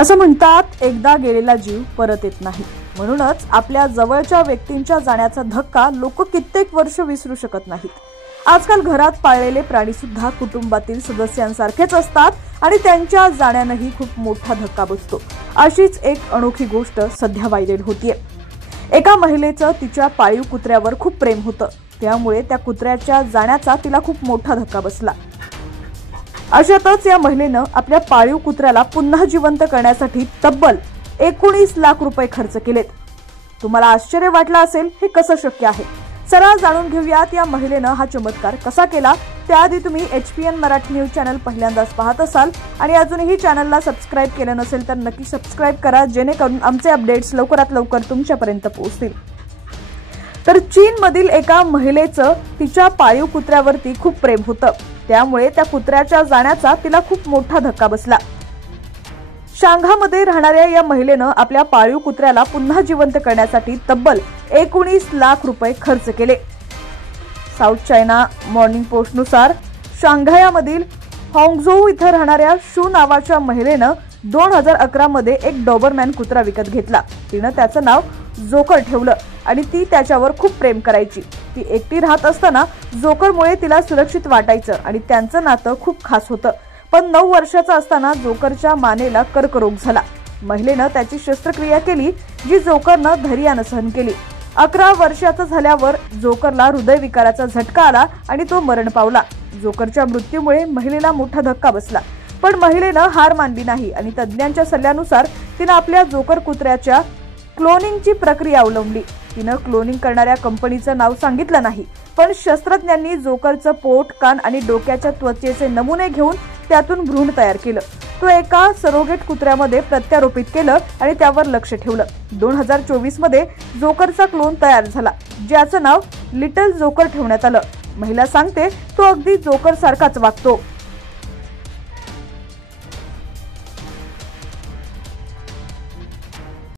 असं म्हणतात, एकदा गेलेला जीव परत येत नाही। म्हणूनच आपल्या जवळच्या व्यक्तींच्या जाण्याचा धक्का लोक कित्येक वर्ष विसरू शकत नाहीत। आजकाल घरात पाळलेले प्राणी सुद्धा कुटुंबातील सदस्यांसारखेच असतात आणि त्यांच्या जाण्यानेही खूप मोठा धक्का बसतो। अशीच एक अनोखी गोष्ट सध्या व्हायरल होतीये। एका महिलेचं तिच्या पाळीव कुत्र्यावर खूप प्रेम होतं, त्यामुळे त्या कुत्र्याच्या जाण्याचा तिला खूप मोठा धक्का बसला। अशातच या महिलेनं आपल्या पाळीव कुत्र्याला पुन्हा जिवंत करण्यासाठी तब्बल 19 लाख रुपये खर्च केलेत। तुम्हाला आश्चर्य वाटलं असेल, हे कसं शक्य आहे? चला जाणून घेऊयात या महिलेनं हा चमत्कार कसा केला। त्याआधी तुम्ही HPN मराठी न्यूज चॅनल पहिल्यांदाच पाहत असाल आणि अजूनही चॅनलला सबस्क्राईब केलं नसेल तर नक्की सबस्क्राईब करा, जेणेकरून आमचे अपडेट्स लवकरात लवकर तुमच्यापर्यंत पोहोचतील। तर चीनमधील एका महिलेचं तिच्या पाळीव कुत्र्यावरती खूप प्रेम होतं, त्यामुळे त्या कुत्र्याच्या जाण्याचा तिला खूप मोठा धक्का बसला। शांघामध्ये राहणाऱ्या या महिलेनं आपल्या पाळीव कुत्र्याला पुन्हा जिवंत करण्यासाठी तब्बल 19 लाख रुपये खर्च केले। साऊथ चायना मॉर्निंग पोस्टनुसार शांघायमधील हाँगझोऊ इथं राहणाऱ्या शू नावाच्या महिलेनं 2011 मध्ये एक डॉबरमॅन कुत्रा विकत घेतला। तिनं त्याचं नाव जोकर ठेवलं आणि ती त्याच्यावर खूप प्रेम करायची। ती एकटी राहत असताना जोकरमुळे तिला सुरक्षित वाटायचं आणि त्यांचं नातं खूप खास होतं। पण 9 वर्षाचा असताना जोकरच्या मानेला कर्करोग झाला। महिलेनं त्याची शस्त्रक्रिया केली, जी जोकरनं धैर्यानं सहन केली। 11 वर्षाचा झाल्यावर जोकरला हृदयविकाराचा झटका आला आणि तो मरण पावला। जोकरच्या मृत्यूमुळे महिलेला मोठा धक्का बसला, पण महिलेनं हार मानली नाही आणि तज्ञांच्या सल्ल्यानुसार तिनं आपल्या जोकर कुत्र्याच्या क्लोनिंगची प्रक्रिया अवलंबली। तिनं क्लोनिंग करणाऱ्या कंपनीचं नाव सांगितलं नाही, पण शास्त्रज्ञांनी जोकरचं पोट, कान आणि डोक्याच्या त्वचेचे नमुने घेऊन त्यातून भ्रूण तयार केलं। तो एका सरोगेट कुत्र्यामध्ये प्रत्यारोपित केलं आणि त्यावर लक्ष ठेवलं। 2024 मध्ये जोकरचा क्लोन तयार झाला, ज्याचं नाव लिटल जोकर ठेवण्यात आलं। महिला सांगते, तो अगदी जोकर सारखाच वागतो।